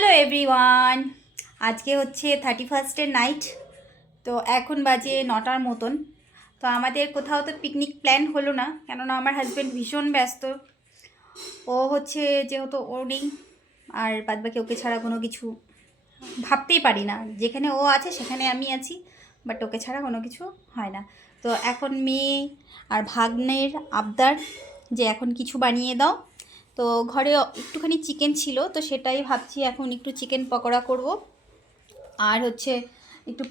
Hello everyone, আজকে হচ্ছে 31 night. তো এখন বাজে 9টার মতন। তো আমাদের কোথাও তো পিকনিক প্ল্যান হলো না, কেননা আমার হাজব্যান্ড ভীষণ ব্যস্ত। ও হচ্ছে যেহেতু ও নেই, আর বাদবাকি ওকে ছাড়া কোনো কিছু ভাবতেই পারি না। যেখানে ও আছে সেখানে আমি আছি, বাট ওকে ছাড়া কোনো কিছু হয় না। তো এখন মেয়ে আর ভাগ্নের আবদার যে এখন কিছু বানিয়ে দাও। তো ঘরে একটুখানি চিকেন ছিল, তো সেটাই ভাবছি এখন একটু চিকেন পকোড়া করব। আর হচ্ছে একটু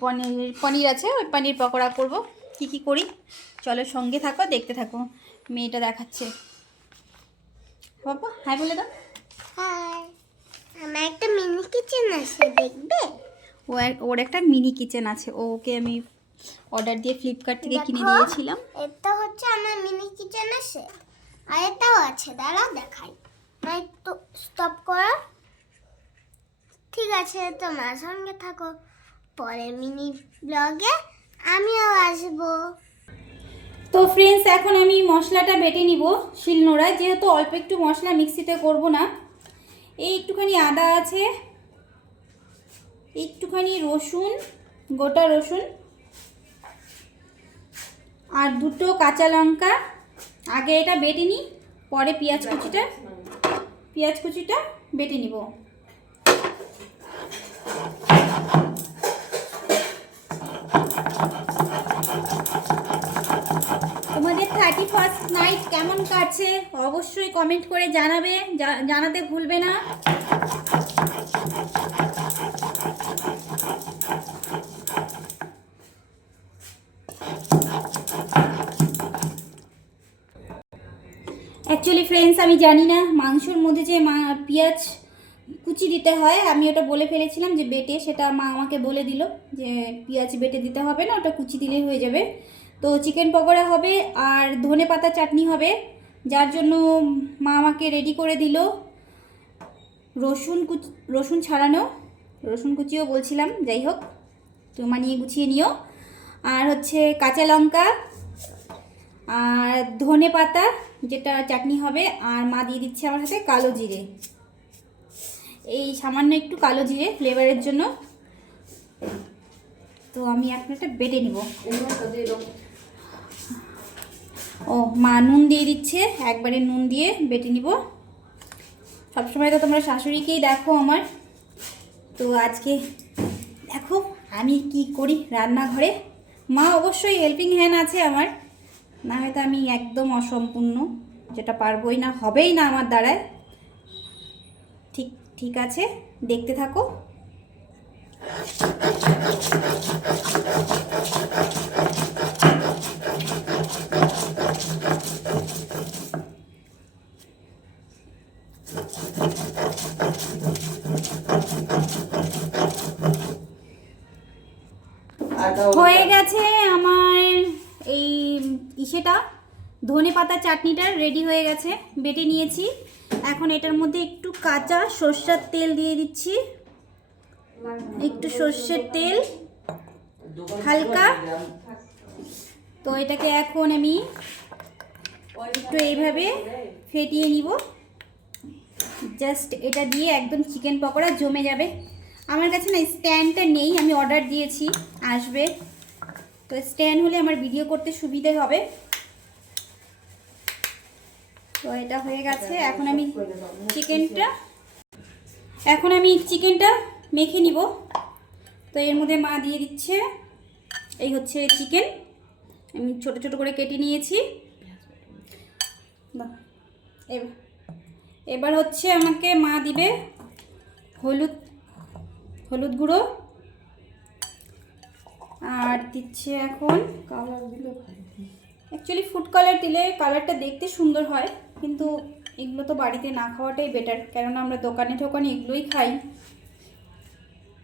পনির আছে, ওই পনির পকোড়া করব। কি করি চলো, সঙ্গে থাকো, দেখতে থাকো। মেয়েটা দেখাচ্ছে, বাবা হাই বলে দাও। হাই, আমার একটা মিনি কিচেন আছে, দেখবে? ওর একটা মিনি কিচেন আছে, ওকে আমি অর্ডার দিয়ে ফ্লিপকার্ট থেকে কিনে দেখো, দিয়েছিলাম। এটা হচ্ছে আমার মিনি কিচেন আছে, আর এটাও আছে, দাঁড়াও দেখাই। একটু স্টপ করো। ঠিক আছে, তোমার সঙ্গে থাকো, পরে মিনি ব্লগে আমিও আসবো। তো ফ্রেন্ডস, এখন আমি মশলাটা বেটে নিব শিলনোড়ায়, যেহেতু অল্প একটু মশলা, মিক্সিতে করব না। এই একটুখানি আদা আছে, একটুখানি রসুন, গোটা রসুন, আর দুটো কাঁচা লঙ্কা। আগে এটা বেটে নিই, পরে পেঁয়াজ কুচিটা বেটে নিব। তোমাদের 31 নাইট কেমন কাটছে অবশ্যই কমেন্ট করে জানাবে, জানাতে ভুলবে না। অ্যাকচুয়ালি ফ্রেন্ডস, আমি জানি না মাংসর মধ্যে যে পেঁয়াজ কুচি দিতে হয়, আমি ওটা বলে ফেলেছিলাম যে বেটে, সেটা মা আমাকে বলে দিল যে পেঁয়াজ বেটে দিতে হবে না, ওটা কুচি দিলেই হয়ে যাবে। তো চিকেন পকোড়া হবে আর ধনে পাতা চাটনি হবে, যার জন্য মা আমাকে রেডি করে দিল রসুন ছাড়ানো, রসুন কুচিও বলছিলাম, যাই হোক তো মানিয়ে গুছিয়ে নিও। আর হচ্ছে কাঁচা লঙ্কা আর ধনে পাতা, যেটা চাটনি হবে। আর মা দিয়ে দিচ্ছে আমার হাতে কালো জিরে, এই সামান্য একটু কালো জিরে ফ্লেভারের জন্য। তো আমি এখন একটা বেটে নিব। ও মা নুন দিয়ে দিচ্ছে, একবারে নুন দিয়ে বেটে নিব। সবসময় তো তোমরা শাশুড়িকেই দেখো আমার, তো আজকে দেখো আমি কি করি রান্নাঘরে। মা অবশ্যই হেল্পিং হ্যান্ড আছে আমার, না হয়তো আমি একদম অসম্পূর্ণ, যেটা পারবোই না, হবেই না আমার দ্বারায়। ঠিক আছে, দেখতে থাকো। হয়ে গেছে আমার এই ইসেটা, ধনে পাতা চাটনিটা রেডি হয়ে গেছে, বেটে নিয়েছি। এখন এটার মধ্যে একটু কাঁচা সর্ষের তেল দিয়ে দিচ্ছি, একটু সর্ষের তেল হালকা। তো এটাকে এখন আমি একটু এইভাবে ফেটিয়ে নিব, জাস্ট এটা দিয়ে একদম চিকেন পকোড়া জমে যাবে। আমার কাছে না স্ট্যান্ডটা নেই, আমি অর্ডার দিয়েছি, আসবে। তো স্ট্যান্ড হলে আমার ভিডিও করতে সুবিধে হবে। তো এটা হয়ে গেছে, এখন আমি চিকেনটা মেখে নিব। তো এর মধ্যে মা দিয়ে দিচ্ছে, এই হচ্ছে চিকেন, আমি ছোট ছোট করে কেটে নিয়েছি। এবার হচ্ছে আমাকে মা দিবে হলুদ গুঁড়ো, আর দিচ্ছে এখন কালার দিলে, অ্যাকচুয়ালি ফুড কালার দিলে কালারটা দেখতে সুন্দর হয়, কিন্তু এগুলো তো বাড়িতে না খাওয়াটাই বেটার, কেননা আমরা দোকানে এগুলোই খাই।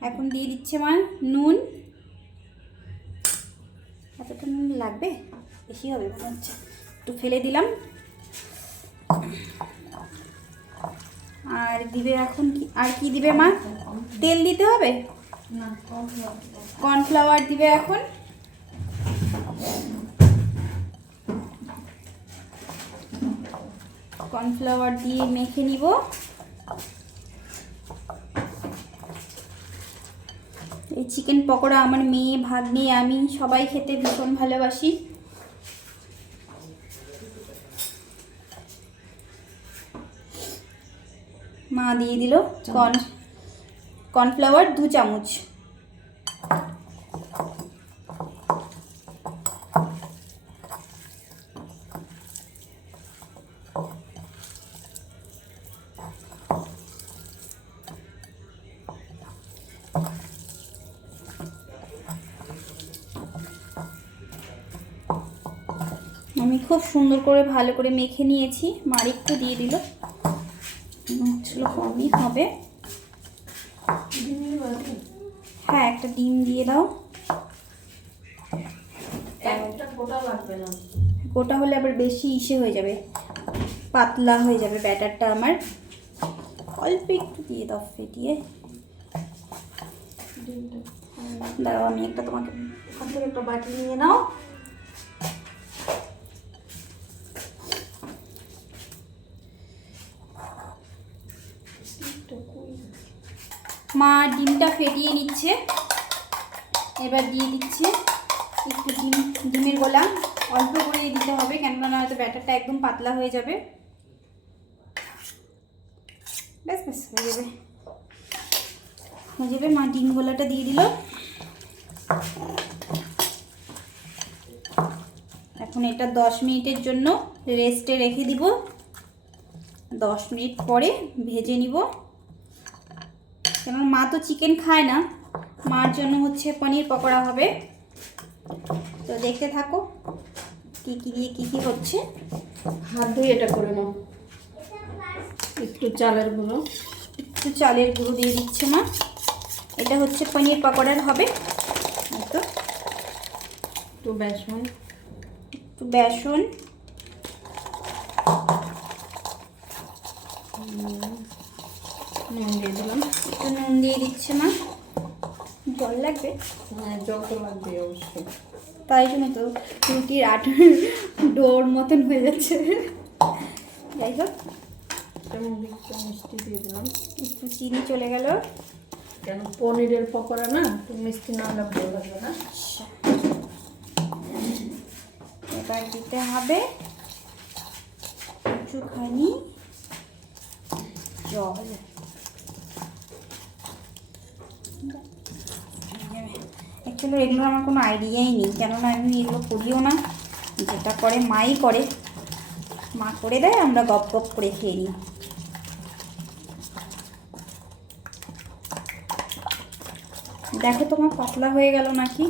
এখন দিয়ে দিচ্ছে মা নুন, এতটা নুন লাগবে, বেশি হবে মনে হচ্ছে, একটু ফেলে দিলাম। আর দিবে এখন কি দিবে মা? তেল দিতে হবে, কর্নফ্লাওয়ার দিবে এখন। কর্নফ্লাওয়ার দিয়ে মেখে নিব। এই চিকেন পকোড়া আমার মেয়ে, ভাগ্নে, আমি সবাই খেতে ভীষণ ভালোবাসি। মা দিয়ে দিল কর্নফ্লাওয়ার 2 চামচ। আমি খুব সুন্দর করে ভালো করে মেখে নিয়েছি। মার একটু দিয়ে দিল, ছিল কমই হবে। হ্যাঁ, একটা ডিম দিয়ে দাও। গোটা হলে আবার বেশি ইসে হয়ে যাবে, পাতলা হয়ে যাবে ব্যাটারটা আমার। অল্প একটু দিয়ে দাও ফেটিয়ে। দাঁড়াও, আমি একটা তোমাকে ওখান থেকে একটা বাটি নিয়ে নাও। মা ডিমটা ফেটিয়ে নিচ্ছে, এবার দিয়ে দিচ্ছে একটু ডিমের গোলা। অল্প করে দিতে হবে, কেননা নয়তো ব্যাটারটা একদম পাতলা হয়ে যাবে। ব্যাস ব্যাস হয়ে যাবে, মা ডিম গোলাটা দিয়ে দিল। এখন এটা 10 মিনিটের জন্য রেস্টে রেখে দিব। 10 মিনিট পরে ভেজে নিব। কেন মা তো চিকেন খায় না, মার জন্য হচ্ছে পনির পকোড়া হবে। তো দেখতে থাকো কি কি দিয়ে কি কি হচ্ছে। হাত ধুয়ে এটা করে নাও। একটু চালের গুঁড়ো দিয়ে দিচ্ছে মা। এটা হচ্ছে পনির পকোড়ার হবে। তো একটু বেসন, নুন দিয়ে দিলাম। একটু নুন দিয়ে দিচ্ছে মা। জল লাগবে? হ্যাঁ, জল তো লাগবে অবশ্যই। তাই জন্য তো রুটির আটার ডোর মতন হয়ে যাচ্ছে। যাই হোক, মিষ্টি দিয়ে দিলাম। একটু চিনি চলে গেল, কেন পনিরের পকোড়া না, তো মিষ্টি না হলে ভালো লাগবে না। এবার দিতে হবে একটুখানি জল। অ্যাকচুয়ালি এগুলো আমার কোনো আইডিয়াই নেই, কেননা আমি এগুলো করিও না। যেটা করে মাই করে, মা করে দেয়, আমরা গপ গপ করে খেয়ে নিই। দেখো তোমার পাতলা হয়ে গেল নাকি,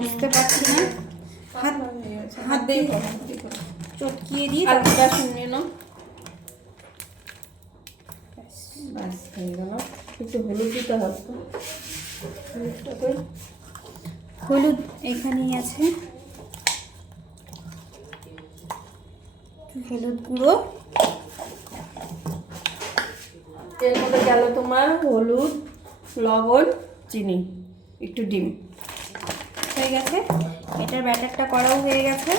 বুঝতে পারছি না। হাত দিয়ে চটকিয়ে দিই, আর বেসন নিয়ে নাও। ব্যাস হয়ে গেল। একটু হলুদ দিতে হবে তো, হলুদ এখানেই আছে, হলুদ গুঁড়ো। এর মধ্যে গেল তোমার হলুদ, লবণ, চিনি, একটু ডিম। হয়ে গেছে, এটার ব্যাটারটা করাও হয়ে গেছে।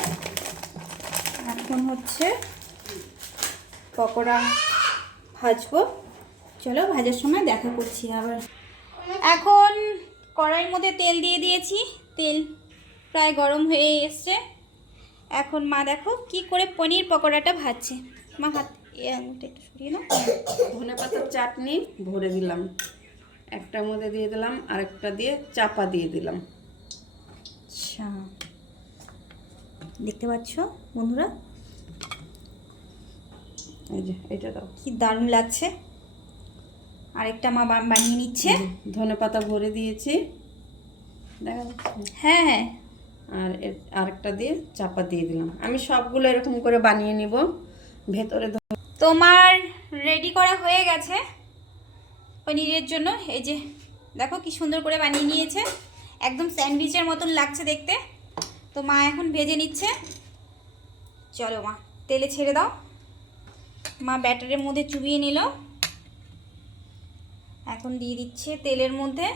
এখন হচ্ছে পকোড়া ভাজবো। চলো ভাজার সময় দেখা করছি আবার। এখন কড়াইয়ের মধ্যে তেল দিয়ে দিয়েছি, তেল প্রায় গরম হয়ে এসছে। এখন মা দেখো কি করে পনির পকোড়াটা ভাজছে। মা হাত আঙুলটা একটু সরিয়ে নাও। ধনে পাতার চাটনি ভরে দিলাম, একটার মধ্যে দিয়ে দিলাম, আরেকটা দিয়ে চাপা দিয়ে দিলাম। আচ্ছা, দেখতে পাচ্ছ বন্ধুরা, এই যে এটা দাও। কি দারুণ লাগছে। আরেকটা মা বানিয়ে নিচ্ছে। ধনে পাতা ভরে দিয়েছি, দেখা যাচ্ছে? হ্যাঁ হ্যাঁ। আর আরেকটা দিয়ে চাপা দিয়ে দিলাম। আমি সবগুলো এরকম করে বানিয়ে নিব। ভেতরে তোমার রেডি করা হয়ে গেছে পনিরের জন্য। এই যে দেখো কি সুন্দর করে বানিয়ে নিয়েছে, একদম স্যান্ডউইচের মতন লাগছে দেখতে। তো মা এখন ভেজে নিচ্ছে। চলো মা তেলে ছেড়ে দাও। মা ব্যাটারের মধ্যে চুবিয়ে নিল, এখন দিয়ে দিচ্ছে তেলের মধ্যে।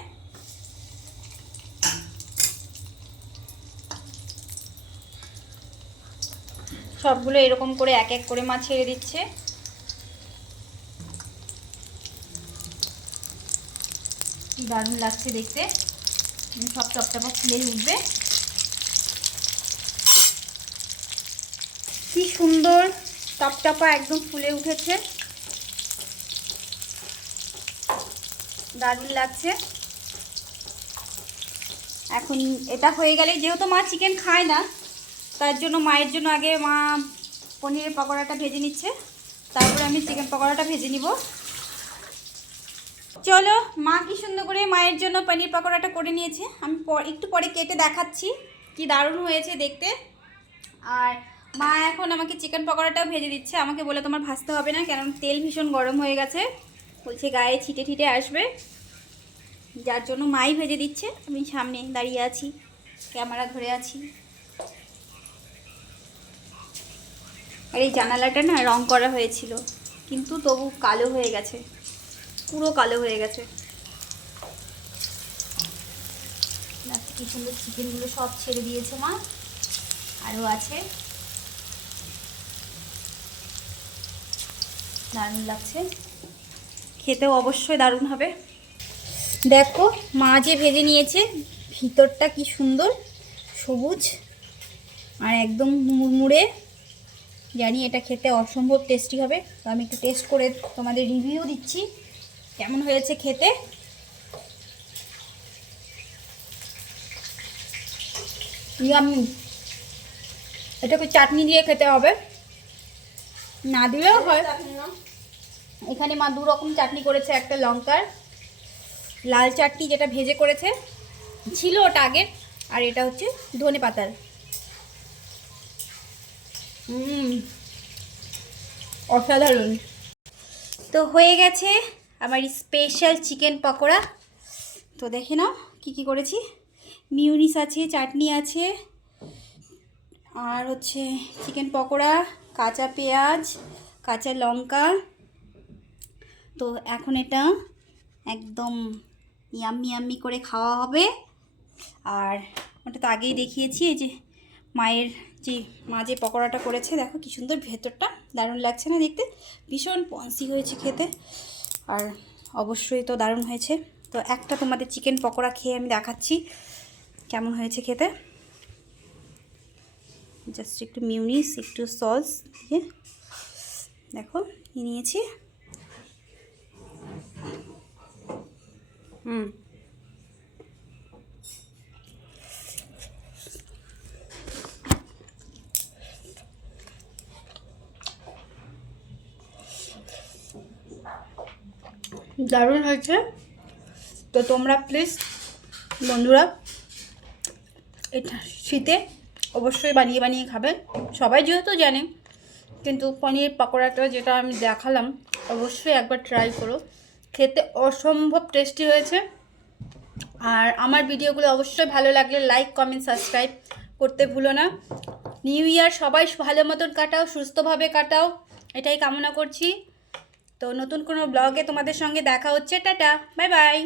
সবগুলো এরকম করে এক এক করে মা ছেড়ে দিচ্ছে। কি দারুণ লাগছে দেখতে। সব চপচাপা ফুলেই উঠবে। কি সুন্দর টপটপা একদম ফুলে উঠেছে, দারুণ লাগছে। এখন এটা হয়ে গেলে, যেহেতু মা চিকেন খায় না তার জন্য মায়ের জন্য আগে মা পনিরের পকোড়াটা ভেজে নিচ্ছে, তারপরে আমি চিকেন পকোড়াটা ভেজে নিব। চলো, মা কি সুন্দর করে মায়ের জন্য পনির পকোড়াটা করে নিয়েছে। আমি একটু পরে কেটে দেখাচ্ছি, কি দারুণ হয়েছে দেখতে। আর মা এখন আমাকে চিকেন পকোড়াটাও ভেজে দিচ্ছে। আমাকে বলে তোমার ভাজতে হবে না, কারণ তেল ভীষণ গরম হয়ে গেছে, বলছে গায়ে ছিটে ছিটে আসবে, যার জন্য মাই ভেজে দিচ্ছে। আমি সামনে দাঁড়িয়ে আছি, ক্যামেরা ধরে আছি। আর এই জানালাটা না রং করা হয়েছিল, কিন্তু তবু কালো হয়ে গেছে, পুরো কালো হয়ে গেছে। কি সুন্দর চিকেনগুলো সব ছেড়ে দিয়েছে মা, আরও আছে, দারুণ লাগছে, খেতেও অবশ্যই দারুণ হবে। দেখো মা যে ভেজে নিয়েছে, ভিতরটা কি সুন্দর সবুজ আর একদম মুড়মুড়ে। জানি এটা খেতে অসম্ভব টেস্টি হবে। তো আমি একটু টেস্ট করে তোমাদের রিভিউ দিচ্ছি কেমন হয়েছে খেতে। ইয়াম্মি। এটাকে চাটনি দিয়ে খেতে হবে, না দিলেও হয়। এখানে মা দু রকম চাটনি করেছে, একটা লঙ্কার লাল চাটনি যেটা ভেজে করেছে ছিল ওটা আগের, আর এটা হচ্ছে ধনে পাতার। অসাধারণ। তো হয়ে গেছে আমার স্পেশাল চিকেন পকোড়া। তো দেখে নাও কী কী করেছি। মিউনিস আছে, চাটনি আছে, আর হচ্ছে চিকেন পকোড়া, কাঁচা পেঁয়াজ, কাঁচা লঙ্কা। তো এখন এটা একদম ইয়াম্মি ইয়াম্মি করে খাওয়া হবে। আর ওটা তো আগেই দেখিয়েছি, এই যে মায়ের মা যে পকোড়াটা করেছে, দেখো কি সুন্দর ভেতরটা, দারুণ লাগছে না দেখতে, ভীষণ পন্সি হয়েছে খেতে, আর অবশ্যই তো দারুণ হয়েছে। তো একটা তোমাদের চিকেন পকোড়া খেয়ে আমি দেখাচ্ছি কেমন হয়েছে খেতে। জাস্ট একটু মিউনিস, একটু সস দিয়ে দেখো নিয়েছি। দারুণ হয়েছে। তো তোমরা প্লিজ বন্ধুরা এটা শীতে অবশ্যই বানিয়ে বানিয়ে খাবে। সবাই যেহেতু জানে, কিন্তু পনির পকোড়াটা যেটা আমি দেখালাম অবশ্যই একবার ট্রাই করো, খেতে অসম্ভব টেস্টি হয়েছে। আর আমার ভিডিওগুলো অবশ্যই ভালো লাগলে লাইক, কমেন্ট, সাবস্ক্রাইব করতে ভুলো না। নিউ ইয়ার সবাই ভালো মতন কাটাও, সুস্থভাবে কাটাও, এটাই কামনা করছি। তো নতুন কোনো ব্লগে তোমাদের সঙ্গে দেখা হচ্ছে। Tata, bye bye.